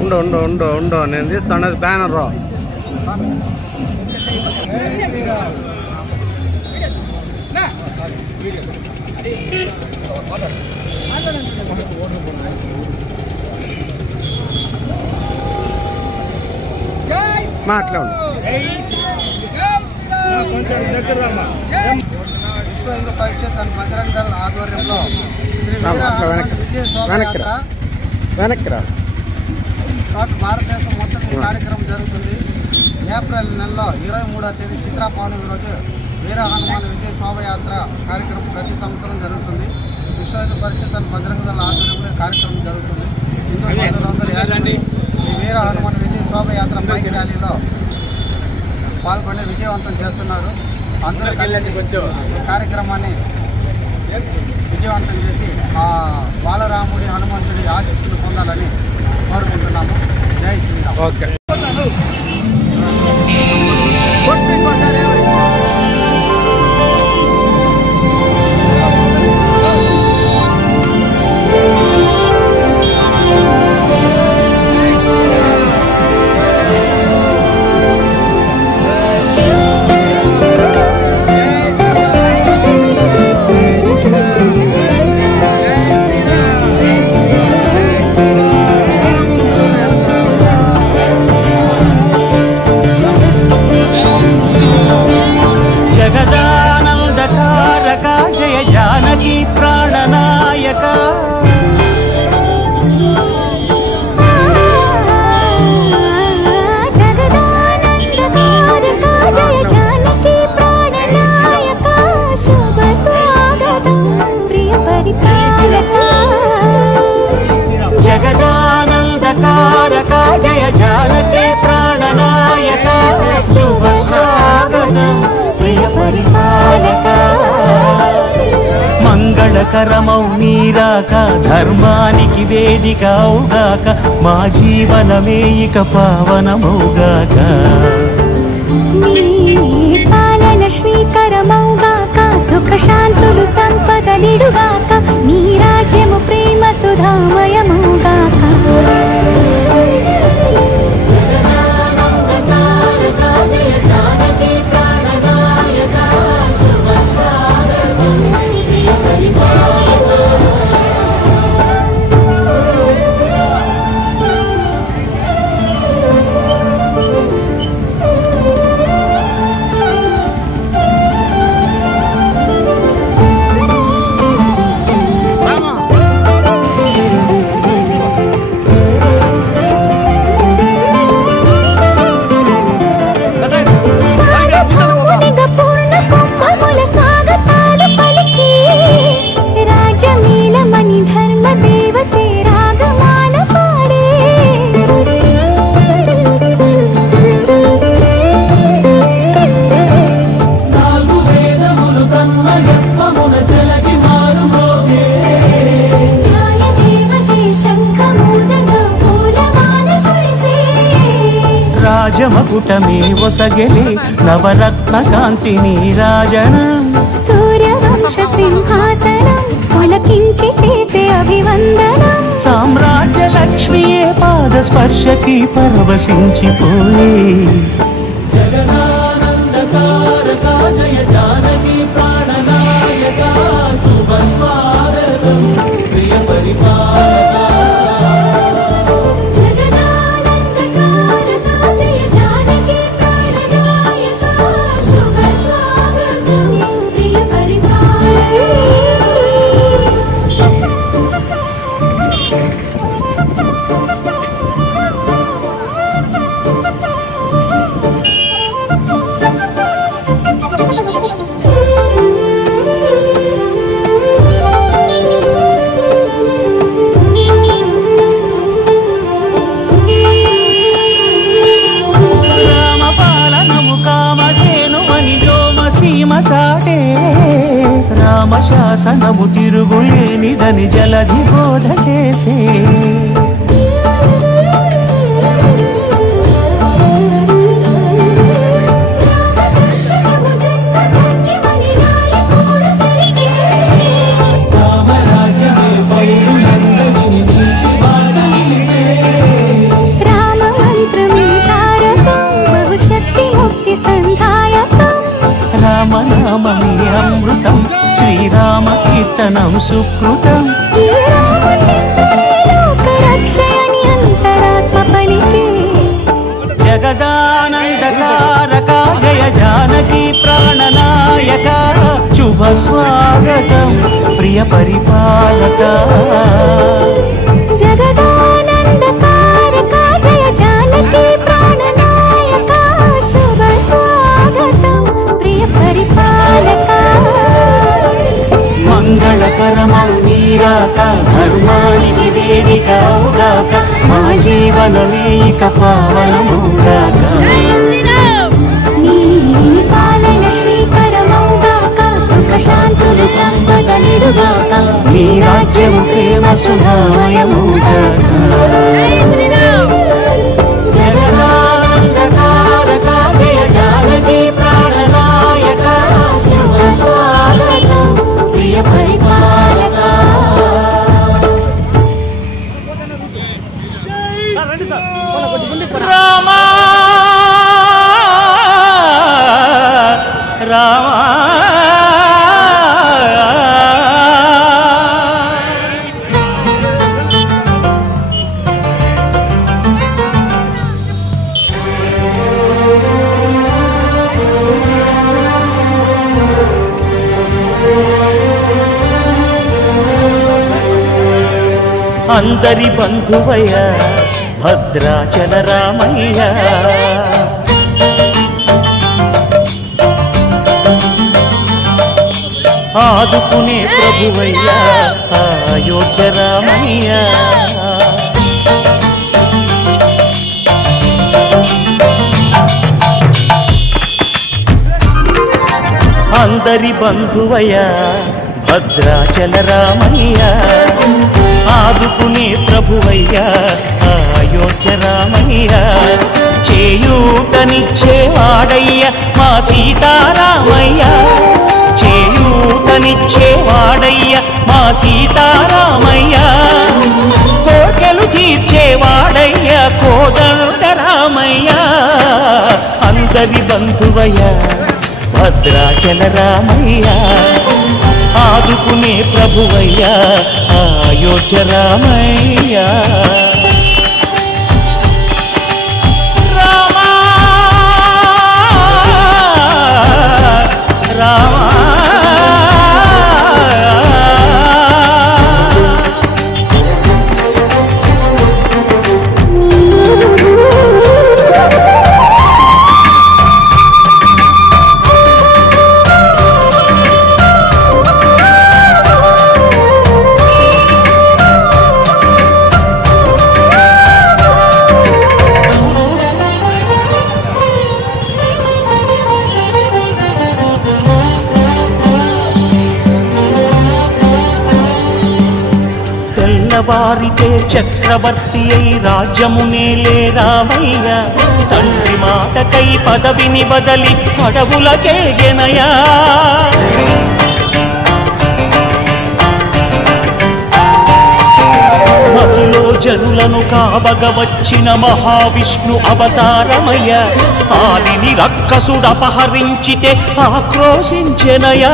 ఉండు ఉండు ఉండు ఉండు నేను తీస్తాను బ్యానర్ మాట్లాడు విశ్వ హిందూ పరిషత్ అండ్ బజరంగ దళ ఆధ్వర్యంలో భారతదేశం మొత్తం ఈ కార్యక్రమం జరుగుతుంది. ఏప్రిల్ నెలలో 23వ తేదీ చిత్రా పౌర్ణమి రోజు వీర హనుమాన్ విజయ శోభయాత్ర కార్యక్రమం ప్రతి సంవత్సరం జరుగుతుంది. విశ్వ హిందూ పరిషత్ అండ్ బజరంగ దళ ఆధ్వర్యంలో ఈ కార్యక్రమం జరుగుతుంది. హిందూ బంధువులందరూ ఈ వీర హనుమాన్ విజయ శోభయాత్ర బైక్ ర్యాలీలో పాల్గొని విజయవంతం చేస్తున్నారు. అందరూ కలిసి కార్యక్రమాన్ని విజయవంతం చేసి ఆ బాలరాముడి హనుమంతుడి ఆశీస్సులు పొందాలని కోరుకుంటున్నాము. జై శ్రీరామ్. ఓకే మంగళకరమౌ నీరాక ధర్మానికి వేదిక అవుగాక మా జీవనమే ఇక పావనమౌగాక పాలన శ్రీకరమౌగాక సుఖ శాంతులు సంపదలిడుగాక నీ రాజ్యము ప్రేమ సుధామయమౌగాక రాజమకుటమే ఒసగెలే నవరత్న కాంతి నీరాజనం సూర్యవంశ సింహాసనం పులకించి చేసే అభివందనం సామ్రాజ్య లక్ష్మియే పాద స్పర్శకి పరవశించిపోయే జగదానందకారక జయ జానకి ప్రాణనాయక శుభ స్వాగతం ప్రియ పరిపాలక రామశాసనము తిరుగులేనిదని జలధి బోధ చేసే రామరాజ్యమే శతం సుకృతం ఈ రామచంద్రుని లోకరక్షయని అంతరాత్మ పలికే జగదానందకారక జయ జానకి ప్రాణనాయక శుభ స్వాగతం ప్రియ పరిపాలక జగదానందకారక జయ జానకి ప్రాణనాయక శుభ స్వాగతం ప్రియ పరిపాలక మంగళకరమౌ నీరాక ధర్మానికి వేదిక అవుగాక మా జీవనమే ఇక పావనమౌగాక నీ పాలన శ్రీకరమౌగాక సుఖ శాంతులు సంపదలిడుగాక నీ రాజ్యము ప్రేమ సుధామయమౌగాక జగదానందకారక జయ జానకి ప్రాణనాయక శుభ స్వాగతం ప్రియ పరిపాలక రామా రామా అందరి బంధువయ్య భద్రాచల రామయ్య ఆదుకునే ప్రభువయ్య అయోధ్య రామయ్య అందరి బంధువయ్య భద్రాచల రామయ్య ఆదుకునే ప్రభువయ్య అయోధ్య రామయ్య చేయూతనిచ్చేవాడయ్య మా సీతారామయ్య చేయూతనిచ్చేవాడయ్య మా సీతారామయ్య కోర్కెలు తీర్చేవాడయ్య కోదండ రామయ్య అందరి బంధువయ్య భద్రాచల రామయ్య ఆదుకునే ప్రభువయ్య అయోధ్య రామయ్య రామా రామా వారితే చక్రవర్తి అయి రాజ్యమునేలే రామయ్య తండ్రి మాటకై పదవిని బదలి అడవులకేగెనయా మహిలో జనులను కావగ వచ్చిన మహావిష్ణు అవతారమయ్య ఆదిని రక్కసుడపహరించితే ఆక్రోశించెనయా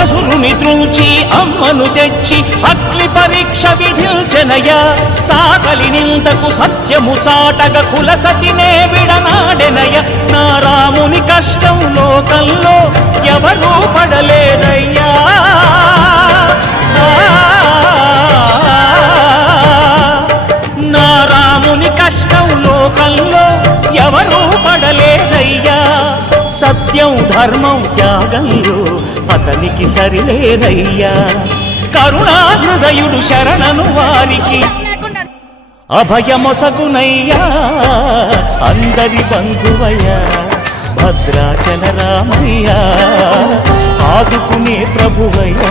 అసురుని త్రుంచి అమ్మను తెచ్చి అగ్ని పరీక్ష విధించెనయ సాగలి నిందకు సత్యము చాటగ కుల సతినే విడనాడెనయ నా రాముని కష్టం లోకంలో ఎవరూ పడలేదయ్యా నా రాముని కష్టం లోకంలో ఎవరూ పడలేదయ్యా సత్యం ధర్మం త్యాగంలో అతనికి సరిలేదయ్యా కరుణా హృదయుడు శరణను వారికి అభయమొసగునయ్యా అందరి బంధువయ్య భద్రాచల రామయ్య ఆదుకునే ప్రభువయ్య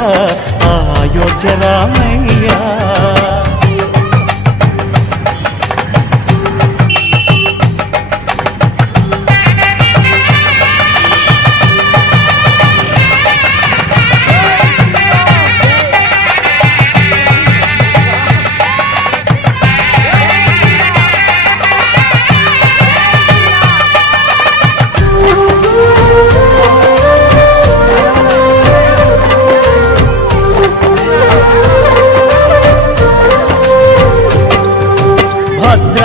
అయోధ్య రామయ్య